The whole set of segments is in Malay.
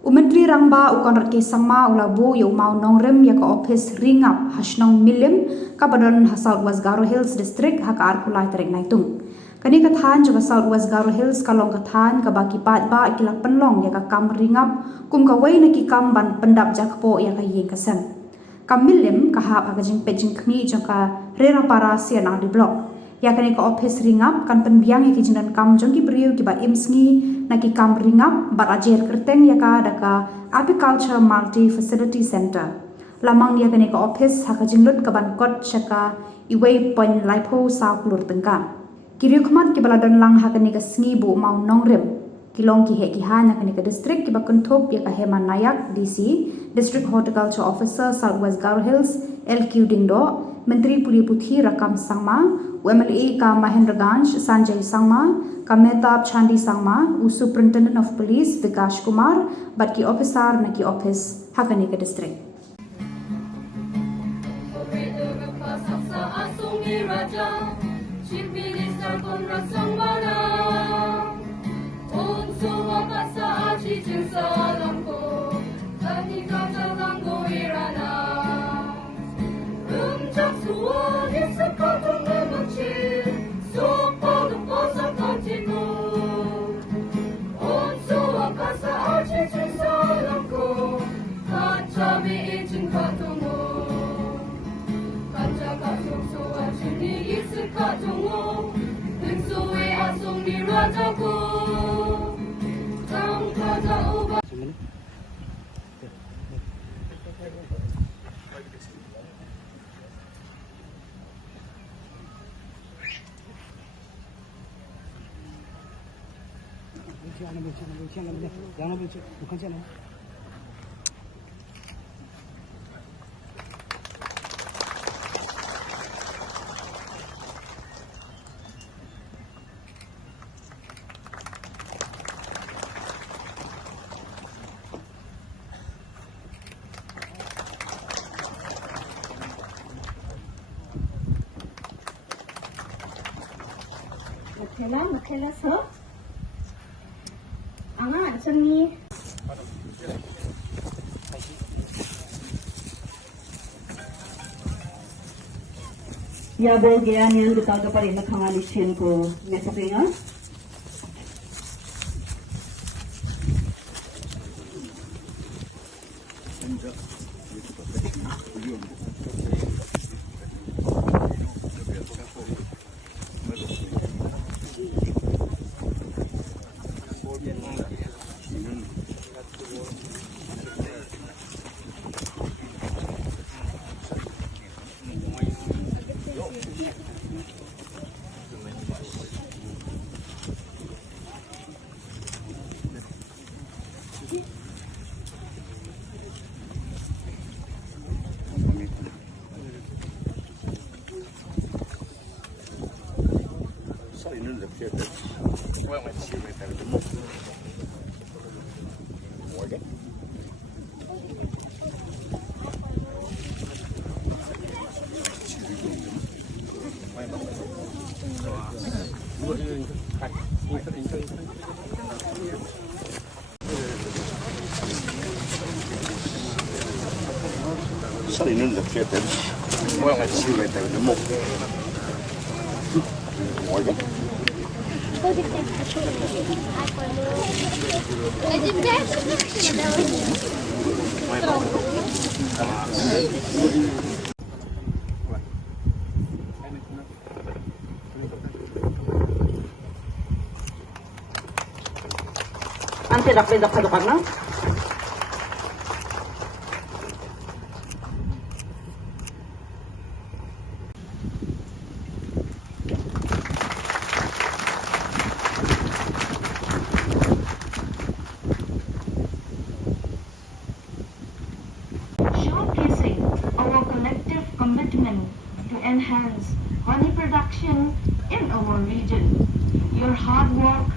Myntri Rangbah Conrad Sangma ulabu Buh Maw Nongrim Ophis Ri-Ngap shnong Millim kabadon South West Garo Hills district haka arkulai tarik Naitung. Kani kathan juga South West Garo Hills kalong kathan kabaki paidbah ikilak pynlong kam Ri-Ngap kum kawei kam ban pyndap jakpoh iing kasan. Kam Millim kahap hakajing pejing kmi jangka Rerapara C&RD Block. Yakani Ophis Ri-Ngap kan penbiang jing dan kam jongki beriu kiba imsngi kam Ri-Ngap barajer kerteng daka Apiculture Multi Facility Centre. Lamang yakani Ophis hakajing lut kaban kot syaka iwei poin laipo sa kulur tengka. Kiriu kemat kibaladon lang hakani sngi Buh Maw Nongrim. Kilong kihan yakani distrik kiba kuntup Hema Nayak DC, District Horticulture Officer South West Garo Hills LQ Dingdo, Myntri Pule Puthi Rakkam Sangma, UMLE ka Mahendraganj Sanjay Sangma, ka Mehtab Chandee Sangma, Superintendent of Police Vikash Kumar, batki officer Ophis hakani distrik. Chief Minister Conrad Jangan bukan channel. Makela sir. Anga seni. Ya bagian yang kita dapat ini khangali shen ko mesapinga. Salinin da fiye tabi. Wala ci mai tabi da mu. Wala. Ante dapat na? Showcasing our collective commitment to enhance honey production in our region. Your hard work,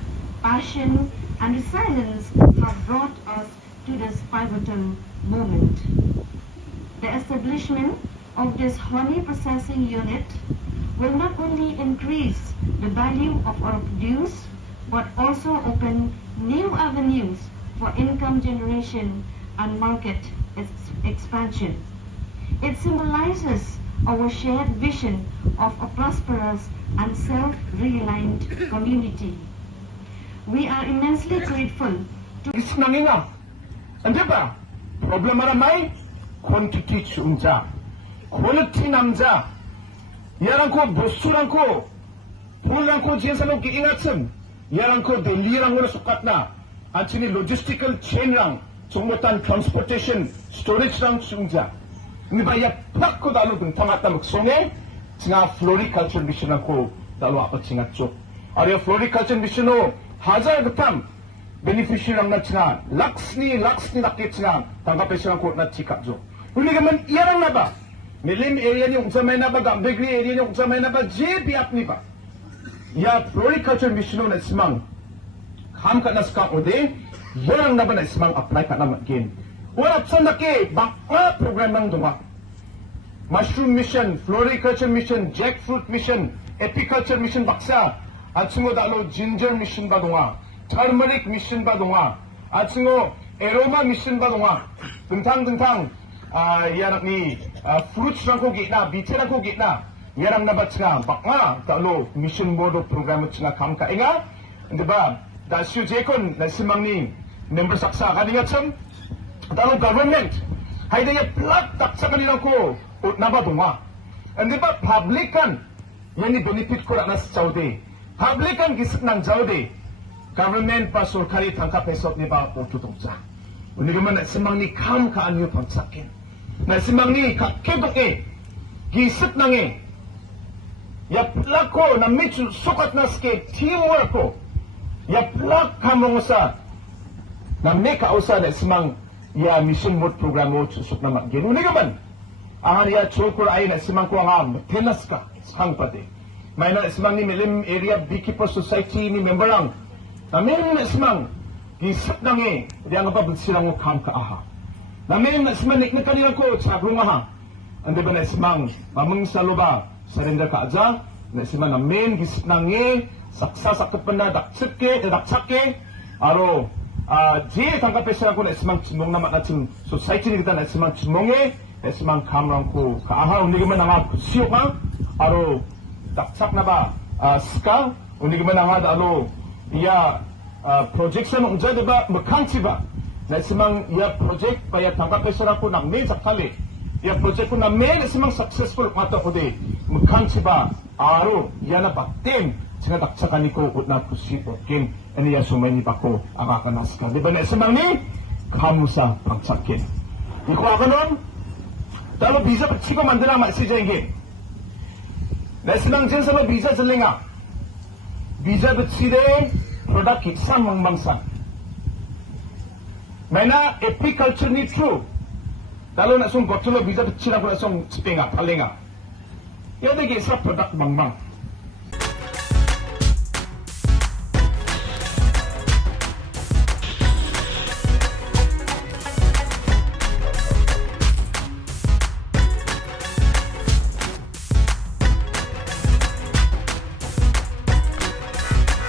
passion, and resilience have brought us to this pivotal moment. The establishment of this honey processing unit will not only increase the value of our produce, but also open new avenues for income generation and market expansion. It symbolizes our shared vision of a prosperous and self-reliant community. We are immensely grateful to Isnangina. Ande ba? Problema ramai quantity chunja. Quality namja. Yarangko bosurangko pulangko jiensalong kiingatsen. Yarangko delirangko sukatna. Anchini logistical chain rang 정보단 transportation storage rang chunja. Ni ba ya pakko dalu dun tamata maksonge 진아 floriculture missionako dalu apa cingat chok. Aria floriculture missiono 하자 그탐 beneficiary 나 진아 락스니 nakit 진아 tanggap silang ko na chikapjo. Uli gaman iyarang na ba? Millim area ni ungsamay na ba? Gambegri area ni ungsamay na ba? biap ni ba? Ya floriculture missiono na simang ham ka na ska ode yarang na ba na simang apply ka na magin. Wala sa naki bakla program ng dunga. Mushroom mission, floriculture mission, jackfruit mission, apiculture mission baksa. 아층고 달로 ginger mission 바동아, turmeric mission 바동아, 아층고 aroma mission 바동아, 등탕 야락니 fruits랑 고기나 비트랑 고기나 야랑 나바치가 bakma 달로 mission board program 층아 감카인가, 근데 봐 다시오 제콘 나시망니 member saksa 가니가 참 달로 government 하이데야 플랫 딱사가니라고 나바동아, 근데 봐 publican yani benefit ko na sa Saudi. Public ang gisik ng Saudi. Government pa surkari tangkap pesot ni ba o tutungsa. Uni naman na simang ni kam kaan yung pangsakin. Na simang ni kakedok gisik nang yaplak ko na mitsu sukat na ske teamwork ko. Yaplak ka mo sa na may kausa na simang ya mission mode program mo susuk na magin. Uni naman ang ya chokur ay na simang ko ang tenas ka sang pati. May na ismang ni Millim Area Beekeeper Society ni member lang. Namin na ismang gisap nang di ang mababad silang ukam kaaha. Namin na ismang nikna kanila ko sa rungaha. Andi ba na ismang mamang sa luba surrender ka aja. Na ismang namin gisap nang saksa sakit pa na daksak aro je tangkap silang ko na ismang cimong naman natin society ni kita na ismang cimong na ismang kamrang ko kaaha. Hindi ka man nga siyok ha. Aro daksak na ba ska uni gimana nga alo ya project sa nung jadi ba makangsi ba na simang ya project pa ya tangkap pesora ko nang main sakali ya project ko na main simang successful mata ko de makangsi ba aro ya na baktim singa daksakan ko ut na pusi okin ani ya sumay ni bako akakanas ka di ba na simang ni kamusa pangsakin iko ako nun talo bisa chico mandala masija ingin na sinang dyan sa visa sa linga. Visa at side, product kitsan mong bangsa. May na apiculture ni true. Dalo na sung gotulo visa at sila ko na sung spinga, palinga. Yan na sa product mangbang.